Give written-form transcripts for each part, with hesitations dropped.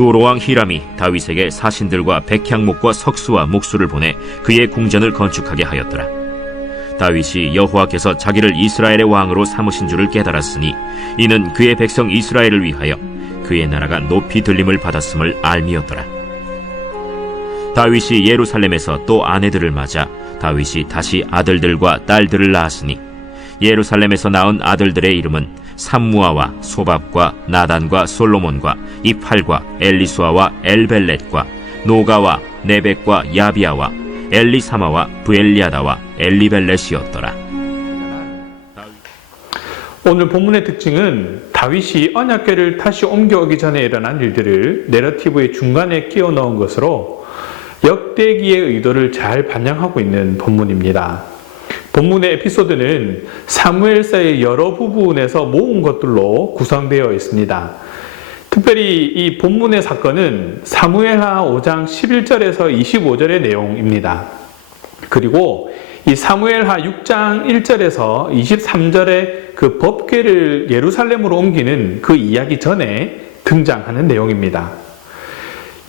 두로왕 히람이 다윗에게 사신들과 백향목과 석수와 목수를 보내 그의 궁전을 건축하게 하였더라. 다윗이 여호와께서 자기를 이스라엘의 왕으로 삼으신 줄을 깨달았으니 이는 그의 백성 이스라엘을 위하여 그의 나라가 높이 들림을 받았음을 알미었더라. 다윗이 예루살렘에서 또 아내들을 맞아 다윗이 다시 아들들과 딸들을 낳았으니 예루살렘에서 낳은 아들들의 이름은 삼무아와 소밥과 나단과 솔로몬과 이팔과 엘리수아와 엘벨렛과 노가와 네벡과 야비아와 엘리사마와 브엘리아다와 엘리벨렛이었더라. 오늘 본문의 특징은 다윗이 언약궤를 다시 옮겨오기 전에 일어난 일들을 내러티브의 중간에 끼워 넣은 것으로 역대기의 의도를 잘 반영하고 있는 본문입니다. 본문의 에피소드는 사무엘사의 여러 부분에서 모은 것들로 구성되어 있습니다. 특별히 이 본문의 사건은 사무엘하 5장 11절에서 25절의 내용입니다. 그리고 이 사무엘하 6장 1절에서 23절의 그 법궤를 예루살렘으로 옮기는 그 이야기 전에 등장하는 내용입니다.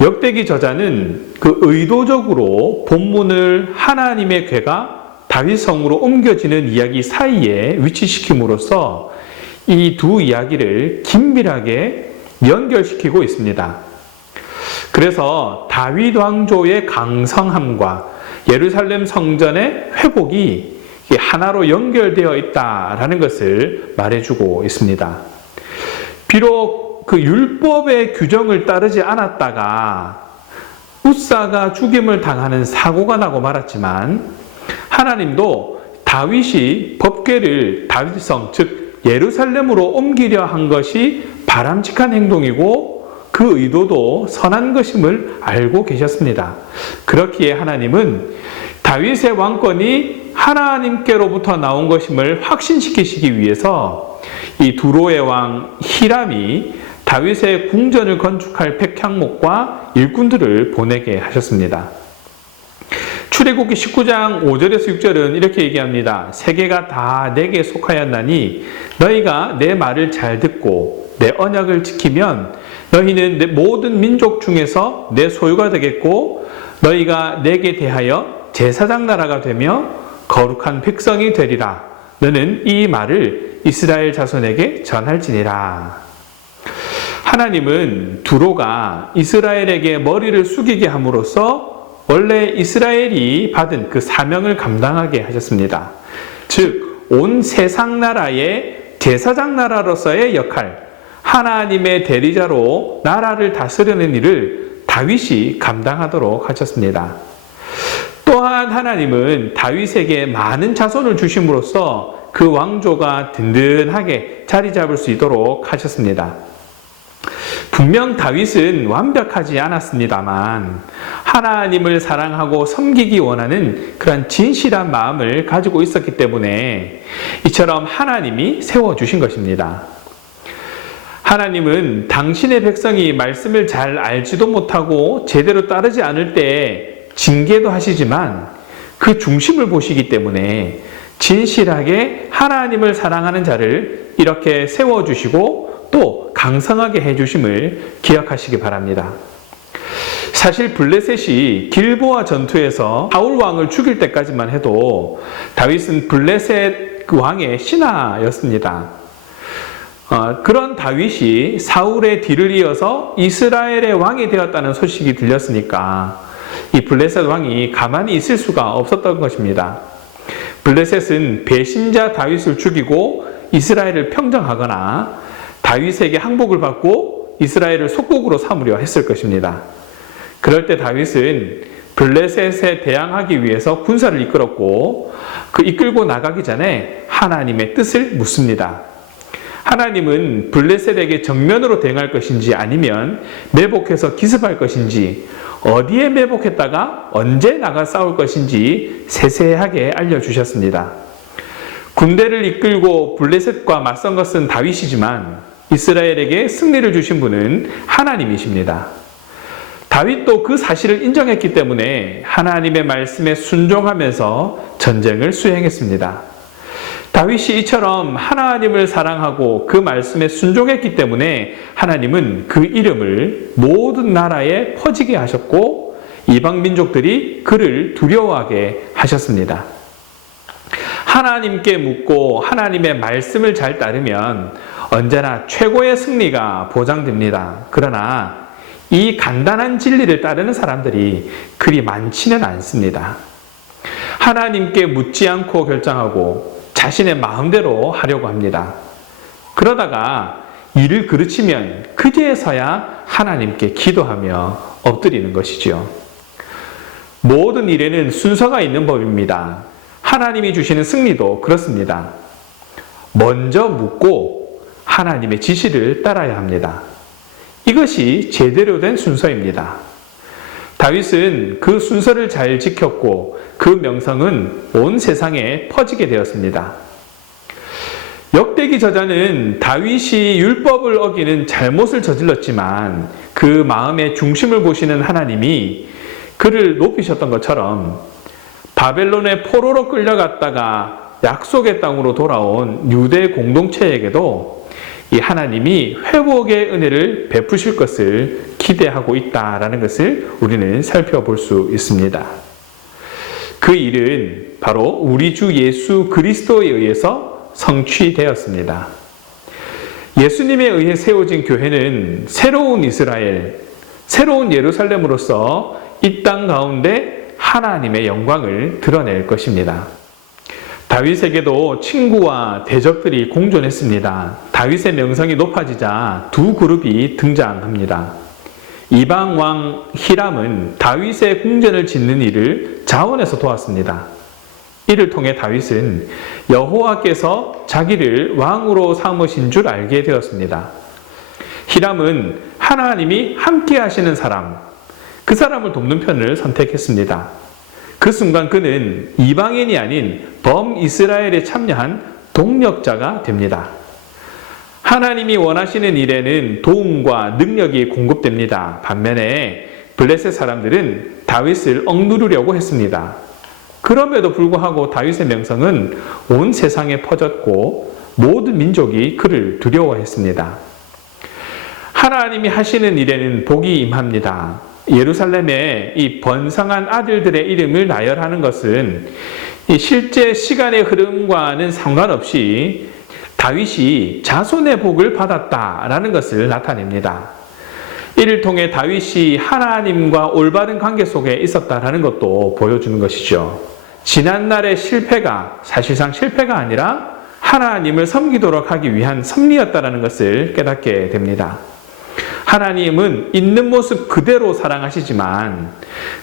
역대기 저자는 그 의도적으로 본문을 하나님의 궤가 다윗 성으로 옮겨지는 이야기 사이에 위치시킴으로써 이 두 이야기를 긴밀하게 연결시키고 있습니다. 그래서 다윗 왕조의 강성함과 예루살렘 성전의 회복이 하나로 연결되어 있다라는 것을 말해주고 있습니다. 비록 그 율법의 규정을 따르지 않았다가 웃사가 죽임을 당하는 사고가 나고 말았지만 하나님도 다윗이 법궤를 다윗성 즉 예루살렘으로 옮기려 한 것이 바람직한 행동이고 그 의도도 선한 것임을 알고 계셨습니다. 그렇기에 하나님은 다윗의 왕권이 하나님께로부터 나온 것임을 확신시키시기 위해서 이 두로의 왕 히람이 다윗의 궁전을 건축할 백향목과 일꾼들을 보내게 하셨습니다. 출애굽기 19장 5절에서 6절은 이렇게 얘기합니다. 세계가 다 내게 속하였나니 너희가 내 말을 잘 듣고 내 언약을 지키면 너희는 내 모든 민족 중에서 내 소유가 되겠고 너희가 내게 대하여 제사장 나라가 되며 거룩한 백성이 되리라. 너는 이 말을 이스라엘 자손에게 전할지니라. 하나님은 두로가 이스라엘에게 머리를 숙이게 함으로써 원래 이스라엘이 받은 그 사명을 감당하게 하셨습니다. 즉 온 세상 나라의 제사장 나라로서의 역할, 하나님의 대리자로 나라를 다스리는 일을 다윗이 감당하도록 하셨습니다. 또한 하나님은 다윗에게 많은 자손을 주심으로써 그 왕조가 든든하게 자리 잡을 수 있도록 하셨습니다. 분명 다윗은 완벽하지 않았습니다만 하나님을 사랑하고 섬기기 원하는 그런 진실한 마음을 가지고 있었기 때문에 이처럼 하나님이 세워주신 것입니다. 하나님은 당신의 백성이 말씀을 잘 알지도 못하고 제대로 따르지 않을 때 징계도 하시지만 그 중심을 보시기 때문에 진실하게 하나님을 사랑하는 자를 이렇게 세워주시고 또 강성하게 해주심을 기억하시기 바랍니다. 사실 블레셋이 길보아 전투에서 사울 왕을 죽일 때까지만 해도 다윗은 블레셋 왕의 신하였습니다. 그런 다윗이 사울의 뒤를 이어서 이스라엘의 왕이 되었다는 소식이 들렸으니까 이 블레셋 왕이 가만히 있을 수가 없었던 것입니다. 블레셋은 배신자 다윗을 죽이고 이스라엘을 평정하거나 다윗에게 항복을 받고 이스라엘을 속국으로 삼으려 했을 것입니다. 그럴 때 다윗은 블레셋에 대항하기 위해서 군사를 이끌었고 그 이끌고 나가기 전에 하나님의 뜻을 묻습니다. 하나님은 블레셋에게 정면으로 대응할 것인지 아니면 매복해서 기습할 것인지 어디에 매복했다가 언제 나가 싸울 것인지 세세하게 알려주셨습니다. 군대를 이끌고 블레셋과 맞선 것은 다윗이지만 이스라엘에게 승리를 주신 분은 하나님이십니다. 다윗도 그 사실을 인정했기 때문에 하나님의 말씀에 순종하면서 전쟁을 수행했습니다. 다윗이 이처럼 하나님을 사랑하고 그 말씀에 순종했기 때문에 하나님은 그 이름을 모든 나라에 퍼지게 하셨고 이방 민족들이 그를 두려워하게 하셨습니다. 하나님께 묻고 하나님의 말씀을 잘 따르면 언제나 최고의 승리가 보장됩니다. 그러나 이 간단한 진리를 따르는 사람들이 그리 많지는 않습니다. 하나님께 묻지 않고 결정하고 자신의 마음대로 하려고 합니다. 그러다가 일을 그르치면 그제서야 하나님께 기도하며 엎드리는 것이지요. 모든 일에는 순서가 있는 법입니다. 하나님이 주시는 승리도 그렇습니다. 먼저 묻고 하나님의 지시를 따라야 합니다. 이것이 제대로 된 순서입니다. 다윗은 그 순서를 잘 지켰고 그 명성은 온 세상에 퍼지게 되었습니다. 역대기 저자는 다윗이 율법을 어기는 잘못을 저질렀지만 그 마음의 중심을 보시는 하나님이 그를 높이셨던 것처럼 바벨론의 포로로 끌려갔다가 약속의 땅으로 돌아온 유대 공동체에게도 이 하나님이 회복의 은혜를 베푸실 것을 기대하고 있다라는 것을 우리는 살펴볼 수 있습니다. 그 일은 바로 우리 주 예수 그리스도에 의해서 성취되었습니다. 예수님에 의해 세워진 교회는 새로운 이스라엘, 새로운 예루살렘으로서 이 땅 가운데 하나님의 영광을 드러낼 것입니다. 다윗에게도 친구와 대적들이 공존했습니다. 다윗의 명성이 높아지자 두 그룹이 등장합니다. 이방 왕 히람은 다윗의 궁전을 짓는 일을 자원해서 도왔습니다. 이를 통해 다윗은 여호와께서 자기를 왕으로 삼으신 줄 알게 되었습니다. 히람은 하나님이 함께 하시는 사람, 그 사람을 돕는 편을 선택했습니다. 그 순간 그는 이방인이 아닌 범이스라엘에 참여한 동력자가 됩니다. 하나님이 원하시는 일에는 도움과 능력이 공급됩니다. 반면에 블레셋 사람들은 다윗을 억누르려고 했습니다. 그럼에도 불구하고 다윗의 명성은 온 세상에 퍼졌고 모든 민족이 그를 두려워했습니다. 하나님이 하시는 일에는 복이 임합니다. 예루살렘에 이 번성한 아들들의 이름을 나열하는 것은 실제 시간의 흐름과는 상관없이 다윗이 자손의 복을 받았다라는 것을 나타냅니다. 이를 통해 다윗이 하나님과 올바른 관계 속에 있었다라는 것도 보여주는 것이죠. 지난날의 실패가 사실상 실패가 아니라 하나님을 섬기도록 하기 위한 섭리였다라는 것을 깨닫게 됩니다. 하나님은 있는 모습 그대로 사랑하시지만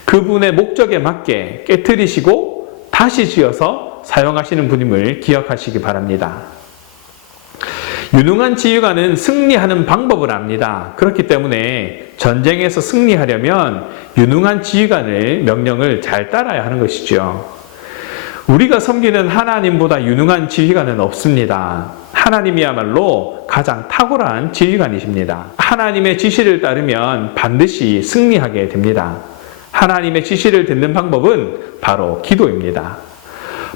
그분의 목적에 맞게 깨트리시고 다시 지어서 사용하시는 분임을 기억하시기 바랍니다. 유능한 지휘관은 승리하는 방법을 압니다. 그렇기 때문에 전쟁에서 승리하려면 유능한 지휘관의 명령을 잘 따라야 하는 것이죠. 우리가 섬기는 하나님보다 유능한 지휘관은 없습니다. 하나님이야말로 가장 탁월한 지휘관이십니다. 하나님의 지시를 따르면 반드시 승리하게 됩니다. 하나님의 지시를 듣는 방법은 바로 기도입니다.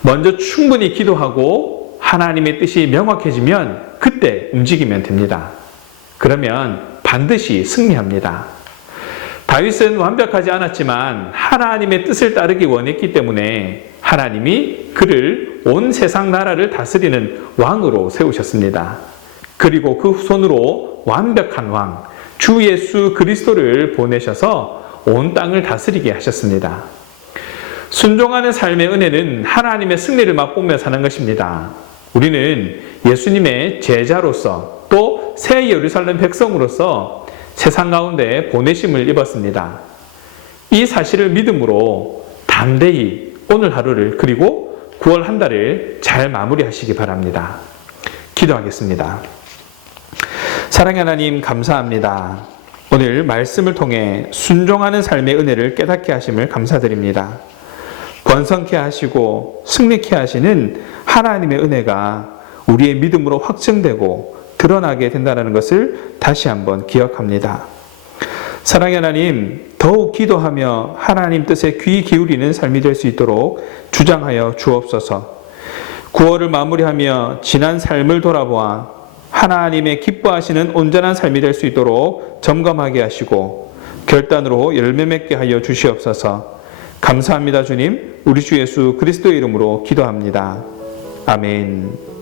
먼저 충분히 기도하고 하나님의 뜻이 명확해지면 그때 움직이면 됩니다. 그러면 반드시 승리합니다. 다윗은 완벽하지 않았지만 하나님의 뜻을 따르기 원했기 때문에 하나님이 그를 온 세상 나라를 다스리는 왕으로 세우셨습니다. 그리고 그 후손으로 완벽한 왕, 주 예수 그리스도를 보내셔서 온 땅을 다스리게 하셨습니다. 순종하는 삶의 은혜는 하나님의 승리를 맛보며 사는 것입니다. 우리는 예수님의 제자로서 또 새 예루살렘 백성으로서 세상 가운데 보내심을 입었습니다. 이 사실을 믿음으로 담대히 오늘 하루를 그리고 9월 한 달을 잘 마무리하시기 바랍니다. 기도하겠습니다. 사랑의 하나님 감사합니다. 오늘 말씀을 통해 순종하는 삶의 은혜를 깨닫게 하심을 감사드립니다. 번성케 하시고 승리케 하시는 하나님의 은혜가 우리의 믿음으로 확증되고 드러나게 된다는 것을 다시 한번 기억합니다. 사랑의 하나님, 더욱 기도하며 하나님 뜻에 귀 기울이는 삶이 될 수 있도록 주장하여 주옵소서. 9월을 마무리하며 지난 삶을 돌아보아 하나님의 기뻐하시는 온전한 삶이 될 수 있도록 점검하게 하시고 결단으로 열매 맺게 하여 주시옵소서. 감사합니다, 주님. 우리 주 예수 그리스도의 이름으로 기도합니다. 아멘.